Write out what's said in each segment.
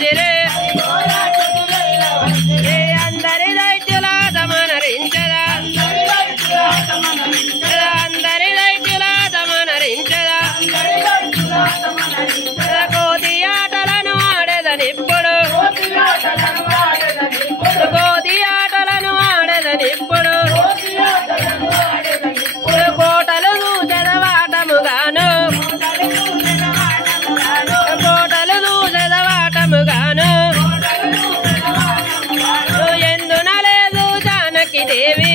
వచ్చిరే అందరి దైత్యుల దమనరించదా అందరి దైత్యుల దమనరించదా కోతి ఆటలను ఆడేదనిప్పుడు కోతి ఆటలను ఆడేదనిప్పుడు కోటలు చదవాటముగాను కోటలు చదవాటముగాను ఎందున లేదు జానకి దేవి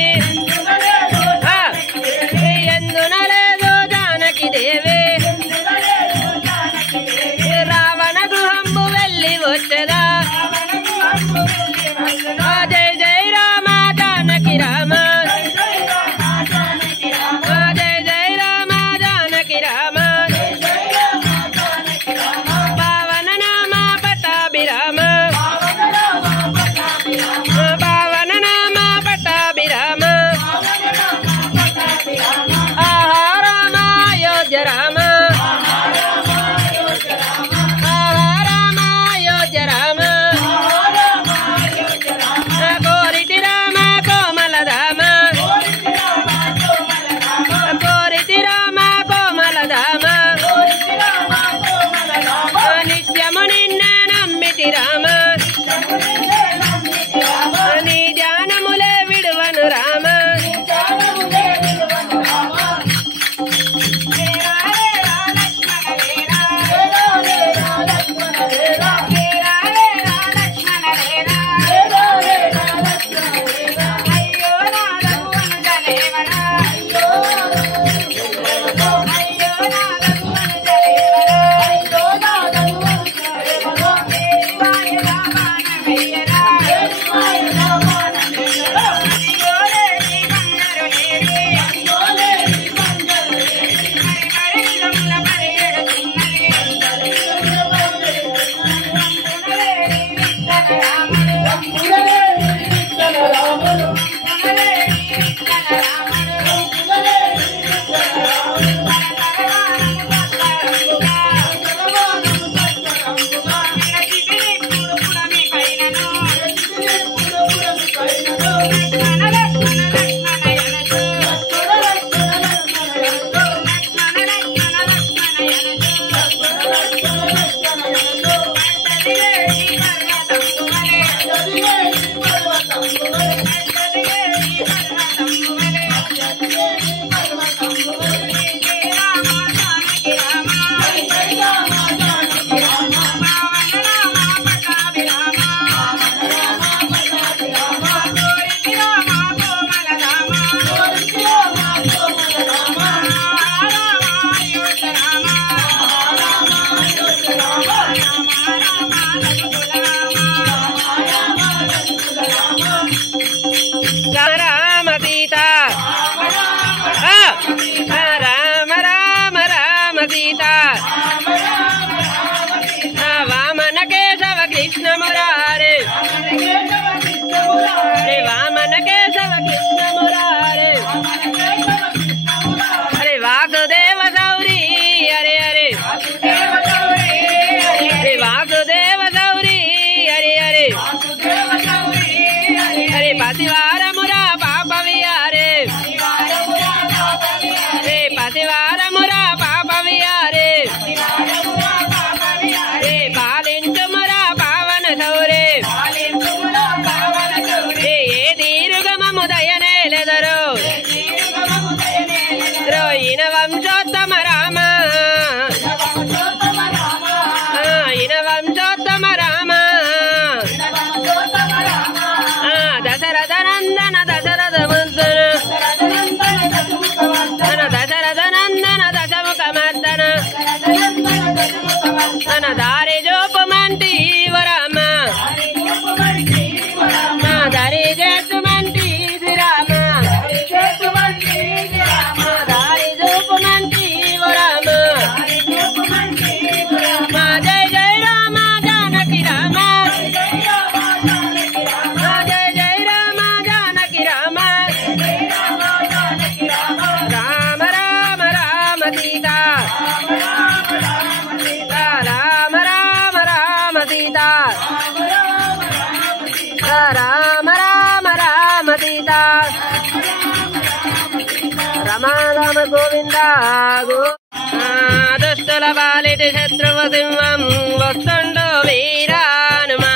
ఎందున లేదు జానకి దేవి రావణ గృహంబు వెళ్ళి వచ్చేదా జై జై రామ జానకి రామ జై జై రామ జానకి రామ పావన నామ పట్టాభిరామ పావన నామ పట్టాభిరామ ఆహా రామ అయోధ్య రామ ఆహా రామ అయోధ్య రామ కోరిటి రామ కోమలధామ కోరిటి రామ కోమలధామ నిత్యము నిన్నే నమ్మితి రామ నీ ధ్యానములే విడువను రామ రామ సీత రామ రామ రామ సీత వామన కేశవ కృష్ణ మురారే హరే వామన కేశవ కృష్ణ మురారే హరే వాసుదేవ గౌరీ హరే హరే హరే వాసుదేవ గౌరీ హరే హరే హరే పతివారమురా పాప విహారే హరే పతివారమురా పాప విహారే హరే పాలించుమురా పావన శౌరే హరే ఏ దీర్ఘమము దయనేలెదరు రోయిన వంశోత్తమ రామ ఇన వంశోత్తమ రామ దశరథ నందన దశరథ మందన దశరథ నందన దశముఖ మర్దన తన దారి జోపమంటి రామ దారి చేతుమంటి రామ దారి జోపమంటి రామ జయ జయ రామ జానకి రామ జయ జయ రామ జానకి రామ రామ రామ రామ సీత రామ రామ సీత రామ రామ రామ సీత రమా రామ గోవింద దుష్టుల బాలిటి శత్రువ సింహం వస్తుండు వీరానుమా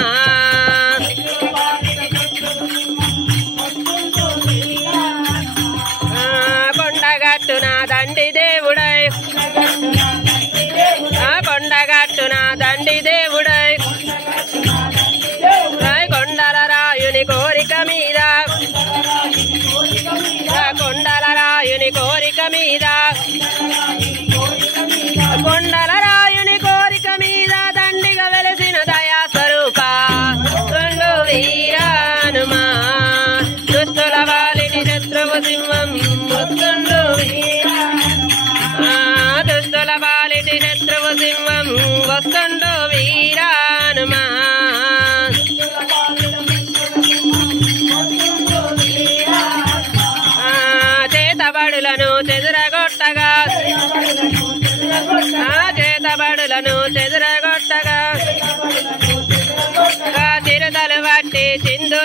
కొండగట్టున దండి దేవుడై కొండగట్టున దండి దేవుడై కొండల రాయుని కోరిక మీద కొండల రాయుని కోరిక మీద కొండల రాయుని కోరిక మీద దండిగా వెలసిన దయా స్వరూప రెండు వీరానుమా దుష్టుల వాలిని శత్రువు సింహం వస్తుండు దుష్టుల వాలిని శత్రువు సింహం వస్తుండు వీరానుమా చేతబడులను చెదురగొట్టగా చేతబడులను చెదురగొట్టగా చిరుతలు బట్టి సింధు